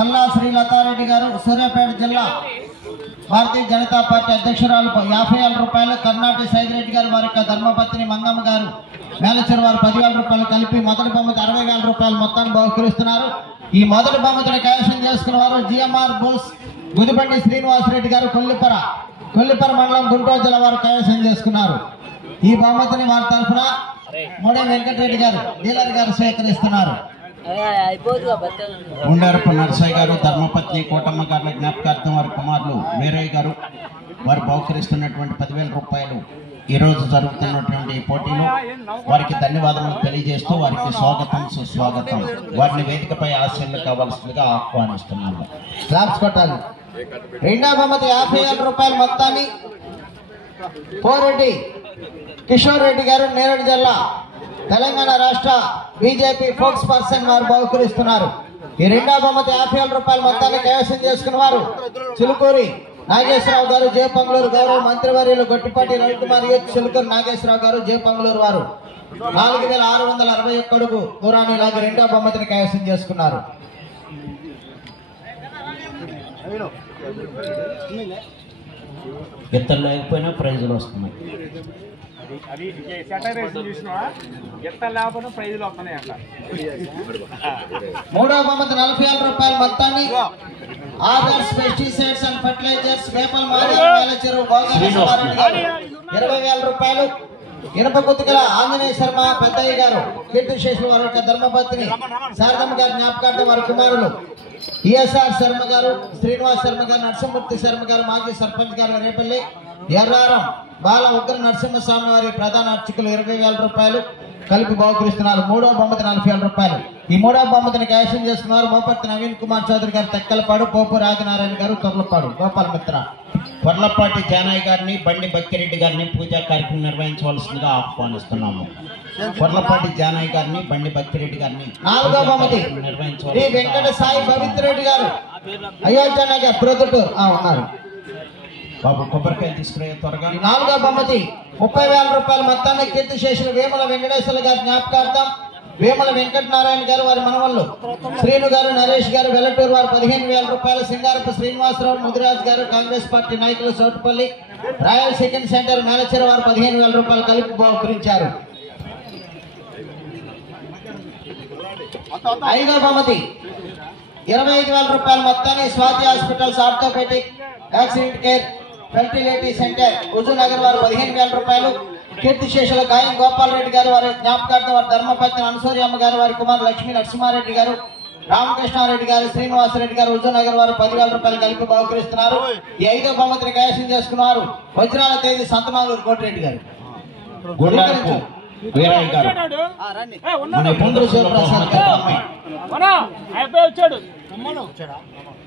సల్లా శ్రీలతారెడ్డి గారు సూర్యాపేట జిల్లా భారతీయ జనతా పార్టీ అధ్యక్షురాలు 50,000 రూపాయలు, కర్ణాటక సైదిరెడ్డి గారు వారి యొక్క ధర్మపత్ని మంగమ్మ గారు మేనేజర్ వారు 10,000 రూపాయలు కలిపి మొదటి బహుమతి 60,000 రూపాయలు మొత్తాన్ని బహుకరిస్తున్నారు. ఈ మొదటి బహుమతిని కైవసం చేసుకున్న వారు జిఎంఆర్ బుల్స్ గుదిబండి శ్రీనివాసరెడ్డి గారు కొల్లిపర మండలం గుంటూరు జిల్లా వారు కైవసం చేసుకున్నారు. ఈ బహుమతిని వారి తరఫున మూడే వెంకటరెడ్డి గారు డీలర్ గారు స్వీకరిస్తున్నారు. ఉండరపు నర్సయ్య గారు ధర్మపత్ని కోటమ్మ గారి జ్ఞాపకార్థం వారి కుమారులు వీరయ్య గారు వారు బహుకరిస్తున్నటువంటి 10,000 రూపాయలు ఈరోజు జరుగుతున్నటువంటి ఈ పోటీలో వారికి ధన్యవాదాలు తెలియజేస్తూ వారికి స్వాగతం సుస్వాగతం. వారిని వేదికపై ఆశీర్లు కావాల్సిందిగా ఆహ్వానిస్తున్నాము. క్లాప్స్ కొట్టాలి. రెండవ బహుమతి 50,000 రూపాయల మొత్తాన్ని పోరెడ్డి కిషోర్ రెడ్డి గారు నేరేడు జిల్లా తెలంగాణ రాష్ట్ర బీజేపీ ఫోక్స్ పర్సన్ వారు బహుకరిస్తున్నారు. ఈ రెండవ బహుమతి 50,000 రూపాయల మొత్తాన్ని కైవసం చేసుకున్న వారు చిలుకూరి నాగేశ్వరరావు గారు జయపంగులూరు గౌరవ మంత్రివర్యులు గొట్టిపాటి రవికుమార్ యూత్ చిలుకూరి నాగేశ్వరరావు గారు జయపంగులూరు వారు 4,661 అడుగు దూరాన్ని లాగి రెండవ బహుమతిని కైవసం చేసుకున్నారు. ఇతరులు లేకపోయినా ప్రైజులు వస్తున్నాయి. మూడవ బహుమతి 40,000 రూపాయల మొత్తాన్ని ఆదర్శ్ పెస్టిసైడ్స్ అండ్ ఫర్టిలైజర్స్ వేపల్ మేనేజర్ 20,000 రూపాయలు. ఇనప గుత్తికల ఆంజనేయ శర్మ పెద్దయ్య గారు కీర్తిశేషులు వారి యొక్క ధర్మపత్ని శారదమ్మ గారి జ్ఞాపకార్థం వారి కుమారులు ఈఎస్ఆర్ శర్మ గారు, శ్రీనివాస్ శర్మ గారు, నరసింహమూర్తి శర్మ గారు మాజీ సర్పంచ్ గారు రేపల్లి, ఎర్రారం బాల ఉగ్ర నరసింహస్వామి వారి ప్రధాన అర్చకులు 20,000 రూపాయలు కలిపి బహుకరిస్తున్నారు. మూడవ బహుమతి 40,000 రూపాయలు. ఈ మూడవ బహుమతిని కైవసం చేసుకున్నారు మోపర్తి నవీన్ కుమార్ చౌదరి గారు తెక్కలపాడు, పోపు రాజనారాయణ గారు తొర్లపాడు, గోపాల మిత్ర. కొర్లపాటి జానయ్య గారిని బండి బక్కిరెడ్డి గారిని పూజా కార్యక్రమం నిర్వహించవలసిందిగా ఆహ్వానిస్తున్నాము. కొర్లపాటి జానయ్య గారిని బండి బక్కిరెడ్డి గారిని నాలుగో బహుమతి శ్రీ వెంకట సాయి పవిత్ర రెడ్డి గారు అయోధ్య నగర్ ప్రొద్దుటూరు ఉన్నారు. బాబు కొబ్బరికాయలు తీసుకునే త్వరగా. నాలుగో బహుమతి 30,000 రూపాయల మొత్తాన్ని కీర్తిశేషులు వేముల వెంకటేశ్వర గారి జ్ఞాపకార్థం వేముల వెంకటనారాయణ గారు వారి మనవళ్ళు శ్రీను గారు, నరేష్ గారు వెల్లటూరు వారు 15,000 రూపాయలు. సింగారపు శ్రీనివాసరావు ముదిరాజ్ గారు కాంగ్రెస్ పార్టీ నాయకులు Chotupalli royal second centre manager వారు 15,000 రూపాయలు కలిపి బహుకరించారు. ఐదో బహుమతి 25,000 రూపాయల మొత్తాన్ని Swathi hospitals orthopaedic accident care fertility centre Huzurnagar వారు 15,000 రూపాయలు. కీర్తిశేషుల గాయం గోపాల్ రెడ్డి గారు వారి జ్ఞాపకార్థం వారి ధర్మపత్ని అనసూయమ్మ గారు వారి కుమారు లక్ష్మీ నరసింహారెడ్డి గారు, రామకృష్ణారెడ్డి గారు, శ్రీనివాసరెడ్డి గారు హుజూర్నగర్ వారు 10,000 రూపాయలు కలిపి బహుకరిస్తున్నారు. ఈ ఐదో బహుమతిని కైవసం చేసుకున్నారు వజ్రాల తేదీ సంతమాలూరు కోటిరెడ్డి గారు. వీరయ్య గారు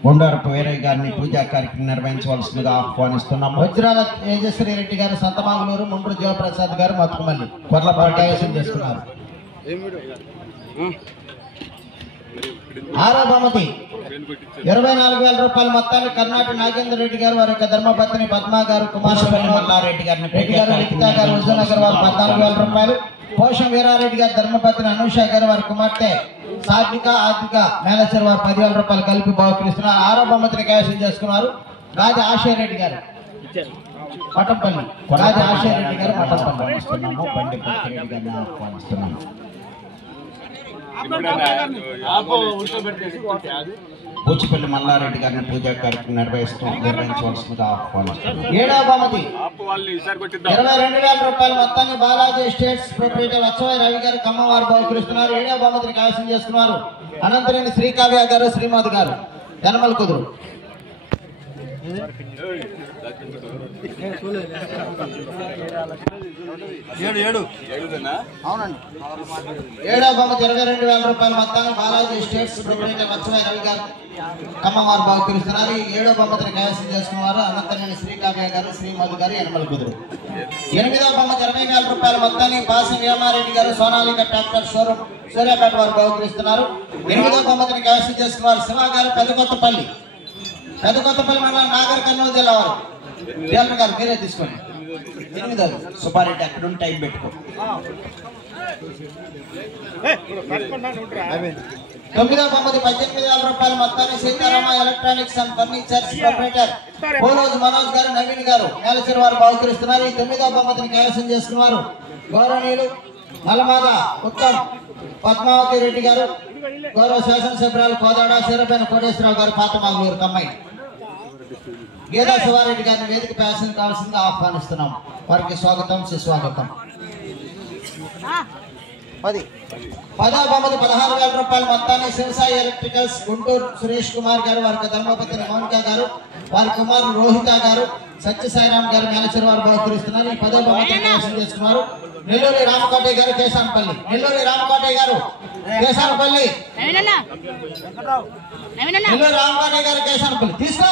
గుండారపు వీరయ్య గారిని పూజా కార్యక్రమం నిర్వహించవలసిందిగా ఆహ్వానిస్తున్నాము. వజ్రాల తేజశ్వరి రెడ్డి గారు సంతమాగులూరు, ముండ్రు జీవప్రసాద్ గారు మతుకుమల్లి కొర్లపాటి కైవసం చేసుకున్నారు. ఆరో బహుమతి 24,000 రూపాయల మొత్తాన్ని కర్ణాటక నాగేంద్ర రెడ్డి గారు వారి యొక్క ధర్మపత్ని పద్మా గారు, కుమారపల్లి మల్లారెడ్డి గారిని రెడ్డి గారు, లిఖితా గారు హుజూర్నగర్ వారు 14,000 రూపాయలు. పోషం వీరారెడ్డి గారి ధర్మపత్ని అనూష గారు వారి కుమార్తె సాత్విక ఆర్థిక మేనేజర్ వారు 10,000 రూపాయలు కలిపి బహుకరిస్తున్నారు. ఆరో బహుమతిని కైవసం చేసుకున్నారు రాజ ఆశయరెడ్డి గారు మఠంపల్లి. రాజ ఆశయరెడ్డి గారు మఠంపల్లి. బండి బక్కిరెడ్డి గారిని ఆహ్వానిస్తున్నాము. బూచిపల్లి మల్లారెడ్డి గారిని పూజా కార్యక్రమం నిర్వహించవలసిందిగా ఆహ్వానిస్తున్నాము. ఏడవ బహుమతి 22,000 రూపాయల మొత్తాన్ని బాలాజీ ఎస్టేట్స్ ప్రొపరేటర్ వచ్చవై రవి గారు ఖమ్మం వారు బహుకరిస్తున్నారు. ఏడవ బహుమతిని కైవసం చేసుకున్నారు అనంతరేని శ్రీకావ్య గారు, శ్రీమతి గారు యనమల కుదురు. ఏడవ బహుమతి 22,000 రూపాయల మొత్తాన్ని బాలాజీ ఎస్టేట్స్ ప్రొపరేటర్ వచ్చవై రవి గారు ఖమ్మం వారు బహుకరిస్తున్నారు. ఈ ఏడవ బహుమతిని కైవసం చేసుకున్నారు అనంతరేని శ్రీకావ్య గారు, శ్రీమతి గారు యనమల కుదురు. ఎనిమిదవ బహుమతి 20,000 రూపాయల మొత్తాన్ని బాసి వేమారెడ్డి గారు సోనాలిక ట్రాక్టర్ షోరూమ్ సూర్యాపేట వారు బహుకరిస్తున్నారు. ఎనిమిదవ బహుమతిని కైవసం చేసుకున్నారు శివ గారు పెద్దకొత్తపల్లి మండలం నాగర్ కర్నూలు జిల్లా వారు. డీలర్ గారు మీరే తీసుకోండి. ఎనిమిదవ సుబ్బారెడ్డి అక్కడ టైం పెట్టుకో. 9వ బహుమతి 18,000 రూపాయలు మొత్తాన్ని Seetharama electronics and furnitures proprietor పోలోజ్ మనోజ్ గారు నవీన్ గారు మేలచెరు వారు బహుకరిస్తున్నారు. ఈ 9వ బహుమతిని కైవసం చేసుకున్నారు గౌరవనీయులు నల్లమాద ఉత్తమ్ పద్మావతి రెడ్డి గారు, గౌరవ శాసనసభ్యురాలు కోదాడ శీరపైన కోటేశ్వరరావు గారు, పాత మాగులూరు కమ్మాయి గీతా శివారెడ్డి గారిని వేదిక ప్రయాసం కావాల్సిందిగా ఆహ్వానిస్తున్నాం. వారికి స్వాగతం సుస్వాగతం. 10వ బహుమతి 16,000 రూపాయలు మొత్తాన్ని శివసాయి ఎలక్ట్రికల్స్ గుంటూరు సురేష్ కుమార్ గారు, వారికి ధర్మపత్ని మౌనిక గారు, వారి కుమారులు రోహిత గారు, సత్యసాయిరామ్ గారు మేనేజర్ వారు బహుకరిస్తున్నారు. ఈ 10వ బహుమతిని కైవసం చేసుకున్నారు నెల్లూరి రామకోటయ్య గారు కేశానపల్లి. నెల్లూరి రామకోటయ్య గారు కేశానపల్లి. నెల్లూరి రామకోటయ్య గారు కేశానపల్లి. తీసుకో